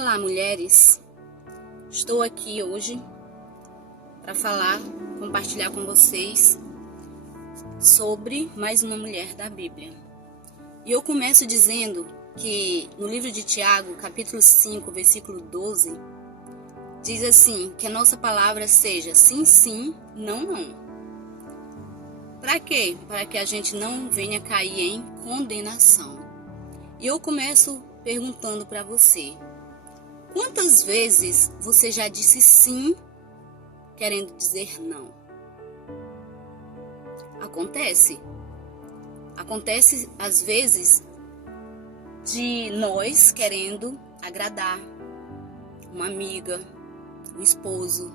Olá, mulheres! Estou aqui hoje para compartilhar com vocês sobre mais uma mulher da Bíblia. E eu começo dizendo que no livro de Tiago, capítulo 5, versículo 12, diz assim, que a nossa palavra seja sim, sim, não, não. Para quê? Para que a gente não venha cair em condenação. E eu começo perguntando para você, quantas vezes você já disse sim, querendo dizer não? Acontece. Acontece, às vezes, de nós querendo agradar uma amiga, o esposo,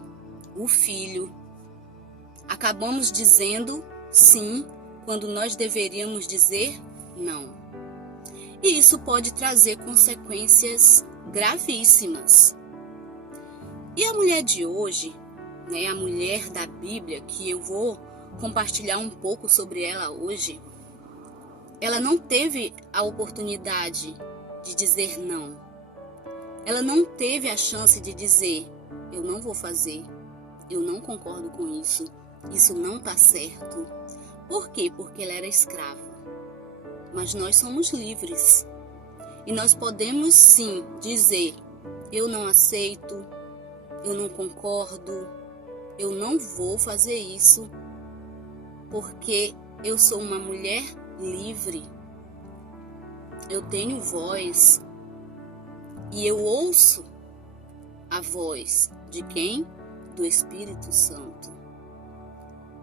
o filho. Acabamos dizendo sim, quando nós deveríamos dizer não. E isso pode trazer consequências gravíssimas. E a mulher de hoje, a mulher da Bíblia, que eu vou compartilhar um pouco sobre ela hoje, ela não teve a oportunidade de dizer não. Ela não teve a chance de dizer, eu não vou fazer, eu não concordo com isso não está certo. Por quê? Porque ela era escrava. Mas nós somos livres. E nós podemos sim dizer, eu não aceito, eu não concordo, eu não vou fazer isso, porque eu sou uma mulher livre. Eu tenho voz e eu ouço a voz de quem? Do Espírito Santo.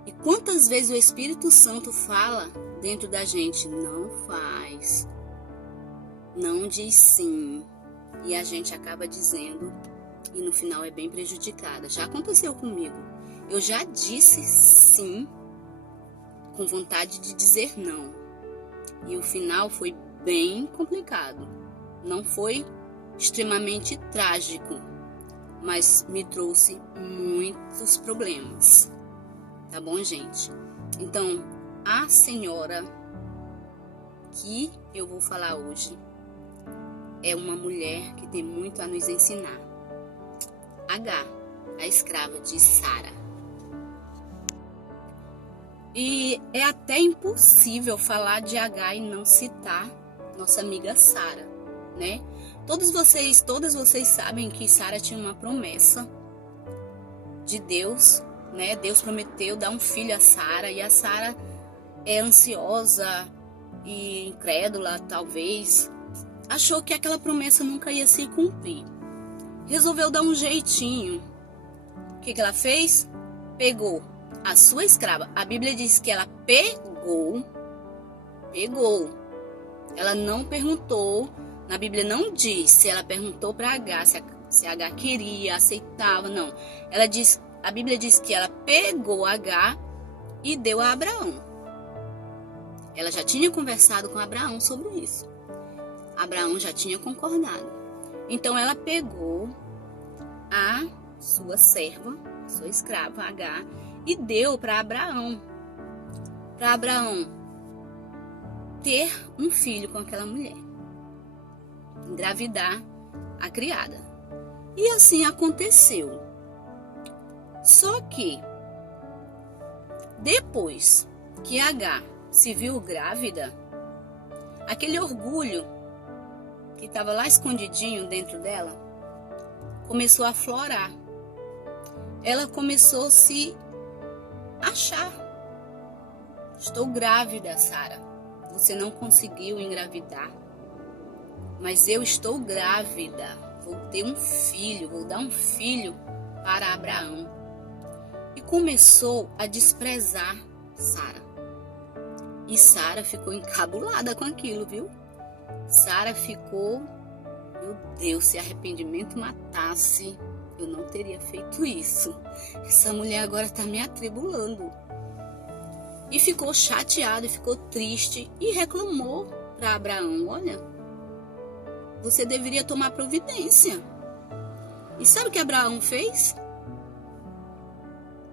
E quantas vezes o Espírito Santo fala dentro da gente, não faz, não diz sim, e a gente acaba dizendo e no final é bem prejudicada. Já aconteceu comigo. Eu já disse sim com vontade de dizer não. E o final foi bem complicado. Não foi extremamente trágico, mas me trouxe muitos problemas. Tá bom, gente? Então, a senhora que eu vou falar hoje é uma mulher que tem muito a nos ensinar. H, a escrava de Sara. E é até impossível falar de H e não citar nossa amiga Sara, né? Todas vocês sabem que Sara tinha uma promessa de Deus, né? Deus prometeu dar um filho a Sara e a Sara é ansiosa e incrédula, talvez. Achou que aquela promessa nunca ia se cumprir. Resolveu dar um jeitinho. O que ela fez? Pegou a sua escrava. A Bíblia diz que ela pegou. Ela não perguntou. Na Bíblia não diz se ela perguntou para H, se H queria, aceitava, não. A Bíblia diz que ela pegou H e deu a Abraão. Ela já tinha conversado com Abraão sobre isso. Abraão já tinha concordado. Então ela pegou a sua serva, a sua escrava H, e deu para Abraão. Para Abraão ter um filho com aquela mulher. Engravidar a criada. E assim aconteceu. Só que depois que H se viu grávida, aquele orgulho que estava lá escondidinho dentro dela, começou a aflorar. Ela começou a se achar. Estou grávida, Sara. Você não conseguiu engravidar, mas eu estou grávida. Vou ter um filho, vou dar um filho para Abraão. E começou a desprezar Sara. E Sara ficou encabulada com aquilo, viu? Sara ficou, meu Deus, se arrependimento matasse, eu não teria feito isso. Essa mulher agora está me atribulando. E ficou chateada, ficou triste e reclamou para Abraão, olha, você deveria tomar providência. E sabe o que Abraão fez?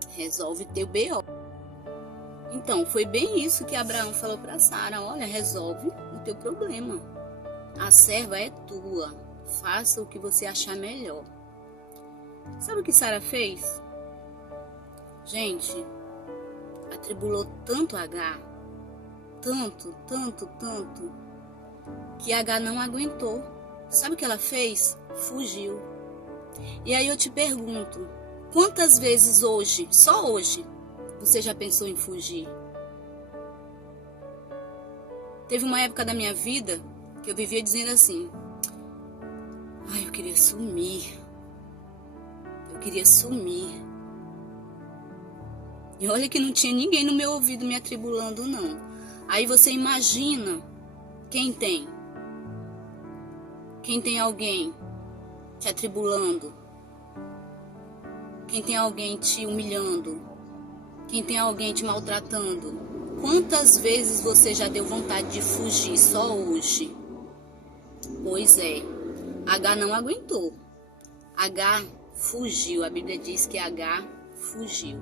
Resolve teu B.O. Então, foi bem isso que Abraão falou para Sara, olha, resolve o teu problema. A serva é tua, faça o que você achar melhor. Sabe o que Sara fez? Gente, atribulou tanto Agar, tanto, que Agar não aguentou. Sabe o que ela fez? Fugiu. E aí eu te pergunto, quantas vezes hoje, só hoje, você já pensou em fugir? Teve uma época da minha vida que eu vivia dizendo assim: ai, eu queria sumir. E olha que não tinha ninguém no meu ouvido me atribulando, não. Aí você imagina quem tem alguém te atribulando, quem tem alguém te humilhando, quem tem alguém te maltratando. Quantas vezes você já deu vontade de fugir só hoje? Pois é, Agar não aguentou. Agar fugiu. A Bíblia diz que Agar fugiu.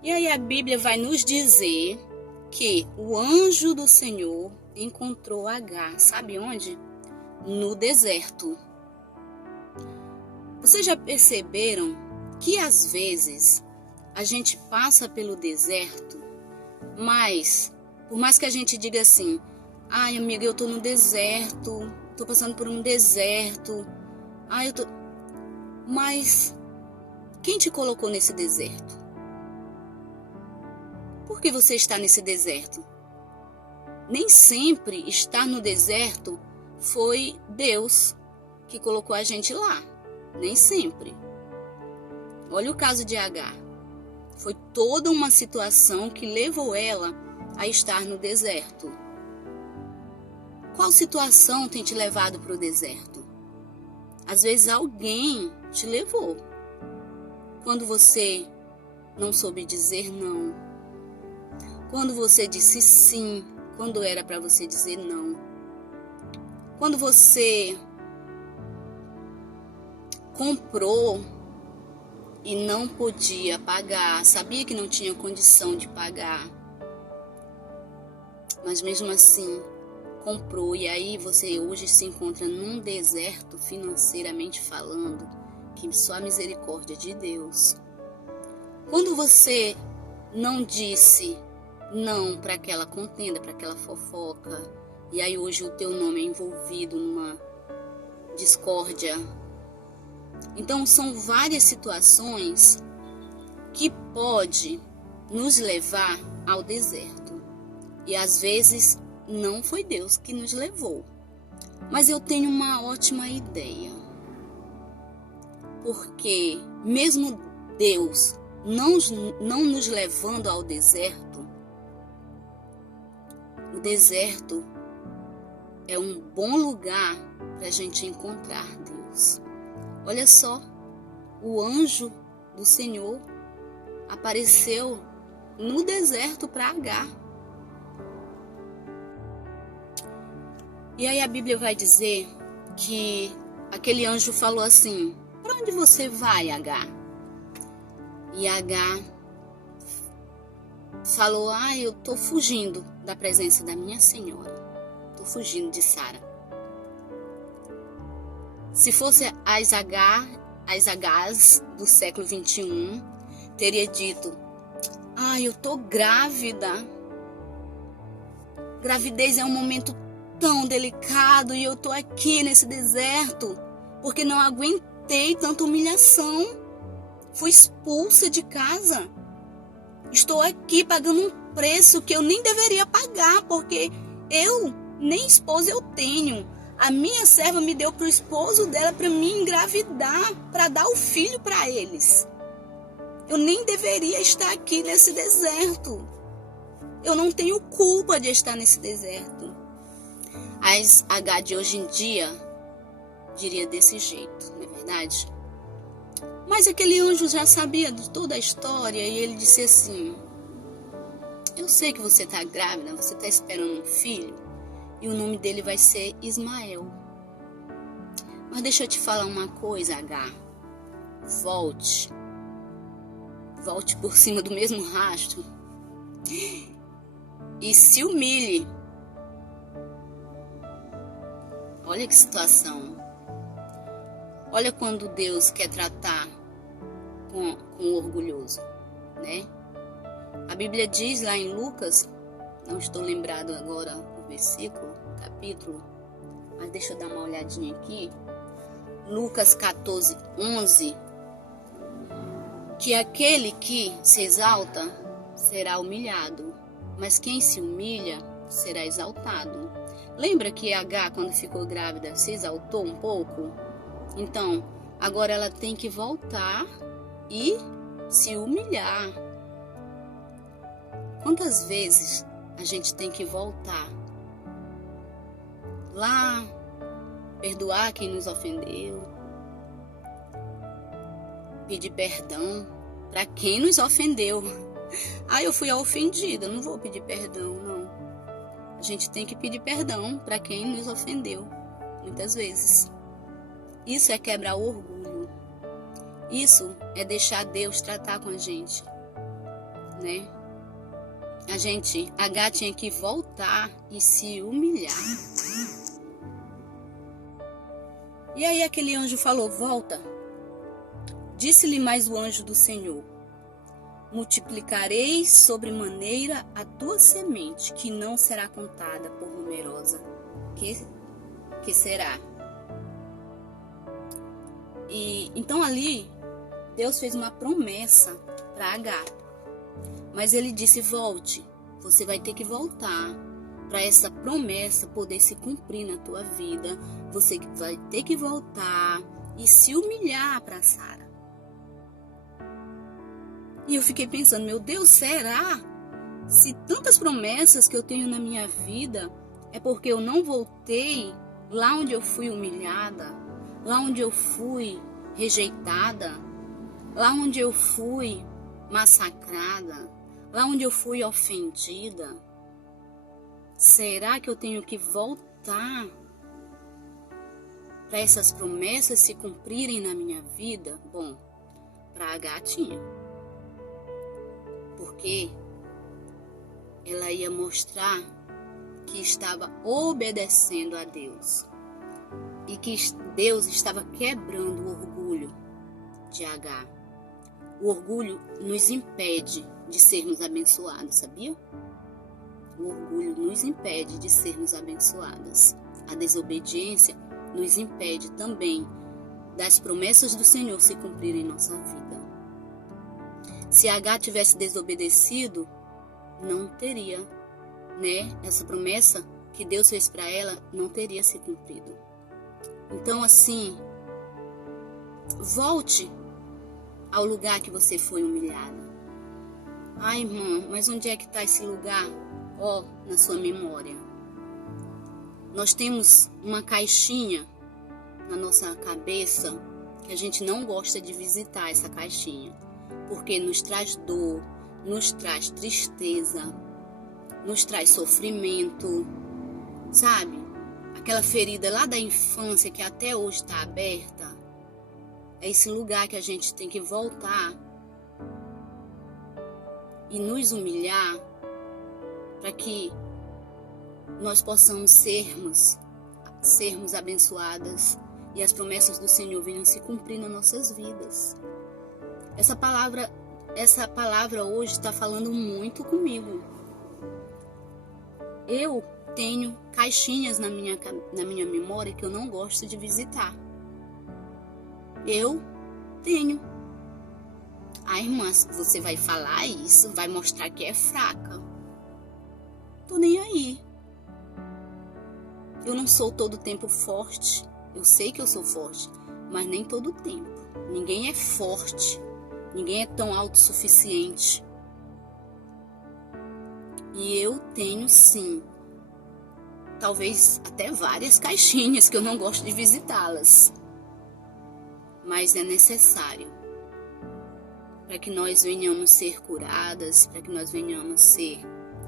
E aí a Bíblia vai nos dizer que o anjo do Senhor encontrou Agar. Sabe onde? No deserto. Vocês já perceberam que às vezes a gente passa pelo deserto, mas por mais que a gente diga assim: ai, amiga, eu tô no deserto, tô passando por um deserto. Mas quem te colocou nesse deserto? Por que você está nesse deserto? Nem sempre estar no deserto foi Deus que colocou a gente lá. Nem sempre. Olha o caso de Agar. Foi toda uma situação que levou ela a estar no deserto. Qual situação tem te levado para o deserto? Às vezes alguém te levou. Quando você não soube dizer não. Quando você disse sim, quando era para você dizer não. Quando você comprou e não podia pagar, sabia que não tinha condição de pagar, mas mesmo assim comprou, e aí você hoje se encontra num deserto financeiramente falando, que só a misericórdia de Deus. Quando você não disse não para aquela contenda, para aquela fofoca, e aí hoje o teu nome é envolvido numa discórdia. Então são várias situações que pode nos levar ao deserto. E às vezes não foi Deus que nos levou. Mas eu tenho uma ótima ideia. Porque mesmo Deus não nos levando ao deserto, o deserto é um bom lugar para a gente encontrar Deus. Olha só, o anjo do Senhor apareceu no deserto para Agar. E aí a Bíblia vai dizer que aquele anjo falou assim: para onde você vai, Agar? E Agar falou: eu tô fugindo da presença da minha senhora. Tô fugindo de Sara. Se fosse as Agars do século 21, teria dito: eu tô grávida. Gravidez é um momento tão delicado e eu tô aqui nesse deserto porque não aguentei tanta humilhação. Fui expulsa de casa. Estou aqui pagando um preço que eu nem deveria pagar, porque eu nem esposa eu tenho. A minha serva me deu para o esposo dela para me engravidar, para dar o filho para eles. Eu nem deveria estar aqui nesse deserto. Eu não tenho culpa de estar nesse deserto. As Agar de hoje em dia diria desse jeito, não é verdade? Mas aquele anjo já sabia de toda a história e ele disse assim: eu sei que você está grávida, você está esperando um filho e o nome dele vai ser Ismael. Mas deixa eu te falar uma coisa, Agar. Volte por cima do mesmo rastro e se humilhe Olha que situação. Olha quando Deus quer tratar com o orgulhoso, né? A Bíblia diz lá em Lucas, não estou lembrado agora o versículo, capítulo, mas deixa eu dar uma olhadinha aqui. Lucas 14, 11, que aquele que se exalta será humilhado, mas quem se humilha será exaltado. Lembra que H, quando ficou grávida, se exaltou um pouco? Então, agora ela tem que voltar e se humilhar. Quantas vezes a gente tem que voltar lá, perdoar quem nos ofendeu, pedir perdão para quem nos ofendeu? Ah, eu fui a ofendida, não vou pedir perdão, não. A gente tem que pedir perdão para quem nos ofendeu, muitas vezes. Isso é quebrar o orgulho. Isso é deixar Deus tratar com a gente, né? H tinha que voltar e se humilhar. E aí aquele anjo falou, volta. Disse-lhe mais o anjo do Senhor, multiplicarei sobremaneira a tua semente, que não será contada por numerosa, que será. E então ali, Deus fez uma promessa para H. Mas ele disse, volte, você vai ter que voltar para essa promessa poder se cumprir na tua vida. Você vai ter que voltar e se humilhar para Sara. E eu fiquei pensando, meu Deus, será? Se tantas promessas que eu tenho na minha vida é porque eu não voltei lá onde eu fui humilhada, lá onde eu fui rejeitada, lá onde eu fui massacrada, lá onde eu fui ofendida? Será que eu tenho que voltar para essas promessas se cumprirem na minha vida? Bom, para a gatinha. Porque ela ia mostrar que estava obedecendo a Deus. E que Deus estava quebrando o orgulho de H. O orgulho nos impede de sermos abençoados, sabia? O orgulho nos impede de sermos abençoadas. A desobediência nos impede também das promessas do Senhor se cumprirem em nossa vida. Se H tivesse desobedecido, não teria, né? Essa promessa que Deus fez para ela não teria se cumprido. Então, assim, volte ao lugar que você foi humilhada. Ai, irmã, mas onde é que está esse lugar? Ó, na sua memória. Nós temos uma caixinha na nossa cabeça que a gente não gosta de visitar essa caixinha, porque nos traz dor, nos traz tristeza, nos traz sofrimento, sabe? Aquela ferida lá da infância que até hoje está aberta, é esse lugar que a gente tem que voltar e nos humilhar para que nós possamos sermos abençoadas e as promessas do Senhor venham se cumprir nas nossas vidas. Essa palavra hoje está falando muito comigo. Eu tenho caixinhas na minha memória que eu não gosto de visitar. Eu tenho. Ah, irmã, você vai falar isso, vai mostrar que é fraca. Tô nem aí. Eu não sou todo o tempo forte. Eu sei que eu sou forte, mas nem todo o tempo. Ninguém é forte. Ninguém é tão autossuficiente. E eu tenho sim, talvez até várias caixinhas que eu não gosto de visitá-las. Mas é necessário para que nós venhamos ser curadas, para que nós venhamos ser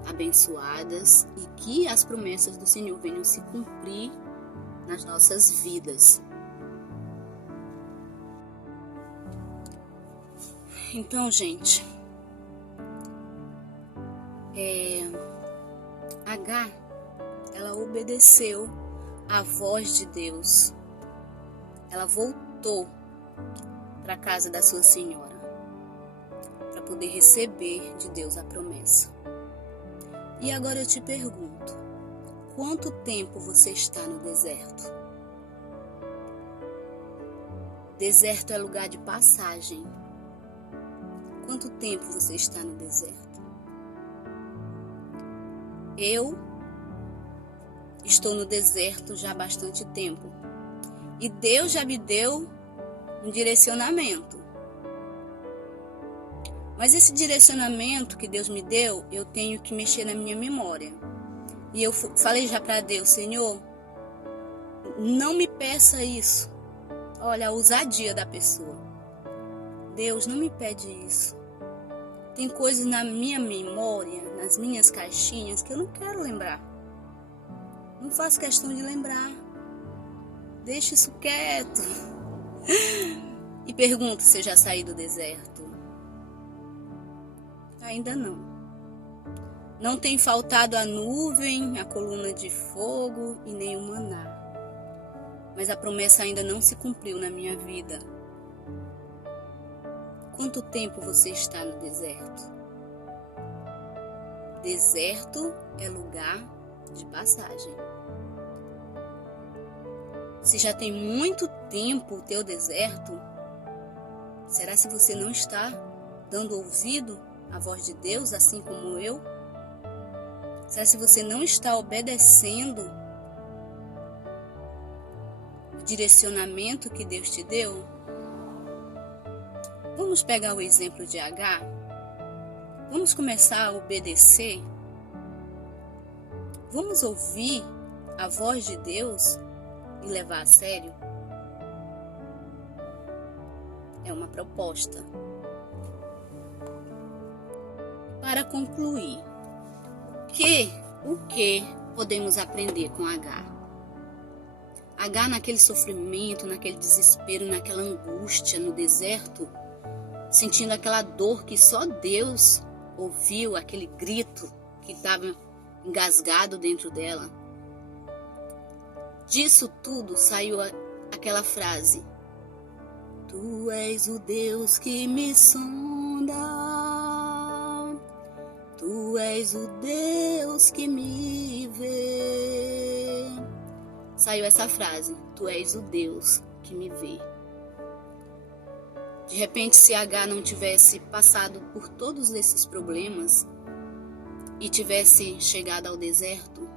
abençoadas e que as promessas do Senhor venham se cumprir nas nossas vidas. Então, gente, H, ela obedeceu a voz de Deus. Ela voltou para a casa da sua senhora para poder receber de Deus a promessa. E agora eu te pergunto, quanto tempo você está no deserto? Deserto é lugar de passagem. Quanto tempo você está no deserto? Eu estou no deserto já há bastante tempo. E Deus já me deu um direcionamento. Mas esse direcionamento que Deus me deu, eu tenho que mexer na minha memória. E eu falei já para Deus, Senhor, não me peça isso. Olha a ousadia da pessoa. Deus, não me pede isso. Tem coisas na minha memória, nas minhas caixinhas, que eu não quero lembrar. Não faço questão de lembrar. Deixa isso quieto. E pergunto se eu já saí do deserto. Ainda não. Não tem faltado a nuvem, a coluna de fogo e nem o maná. Mas a promessa ainda não se cumpriu na minha vida. Quanto tempo você está no deserto? Deserto é lugar de passagem. Se já tem muito tempo o teu deserto, será se você não está dando ouvido à voz de Deus, assim como eu? Será se você não está obedecendo o direcionamento que Deus te deu? Vamos pegar o exemplo de Agar. Vamos começar a obedecer. Vamos ouvir a voz de Deus e levar a sério? É uma proposta. Para concluir, o que podemos aprender com Agar? Agar, naquele sofrimento, naquele desespero, naquela angústia no deserto, sentindo aquela dor que só Deus ouviu, aquele grito que estava engasgado dentro dela. Disso tudo saiu aquela frase: Tu és o Deus que me sonda, Tu és o Deus que me vê. Saiu essa frase: Tu és o Deus que me vê. De repente, se Agar não tivesse passado por todos esses problemas e tivesse chegado ao deserto,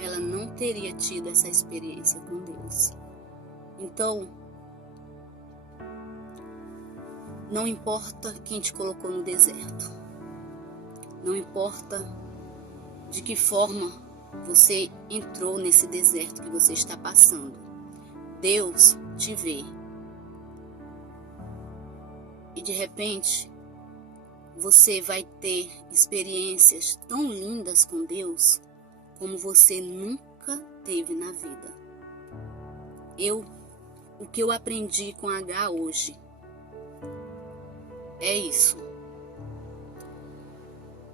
ela não teria tido essa experiência com Deus. Então, não importa quem te colocou no deserto, não importa de que forma você entrou nesse deserto que você está passando, Deus te vê. E de repente, você vai ter experiências tão lindas com Deus como você nunca teve na vida. O que eu aprendi com Agar hoje é isso.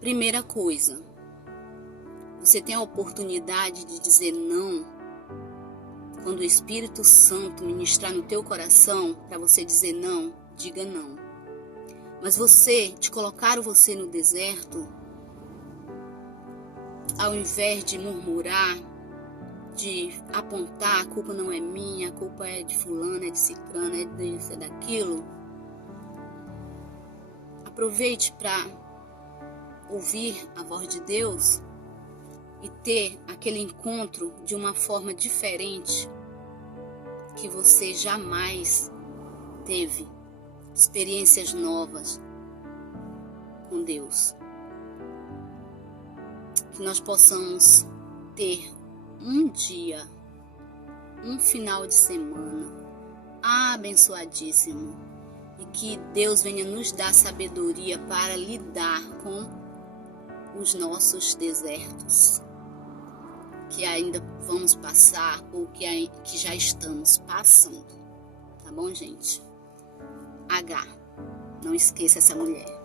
Primeira coisa, você tem a oportunidade de dizer não quando o Espírito Santo ministrar no teu coração para você dizer não, diga não. Mas te colocaram você no deserto, ao invés de murmurar, de apontar, a culpa não é minha, a culpa é de fulano, é de ciclano, é disso, é daquilo. Aproveite para ouvir a voz de Deus e ter aquele encontro de uma forma diferente que você jamais teve. Experiências novas com Deus. Que nós possamos ter um dia, um final de semana abençoadíssimo e que Deus venha nos dar sabedoria para lidar com os nossos desertos que ainda vamos passar ou que já estamos passando. Tá bom, gente? Agar, não esqueça essa mulher.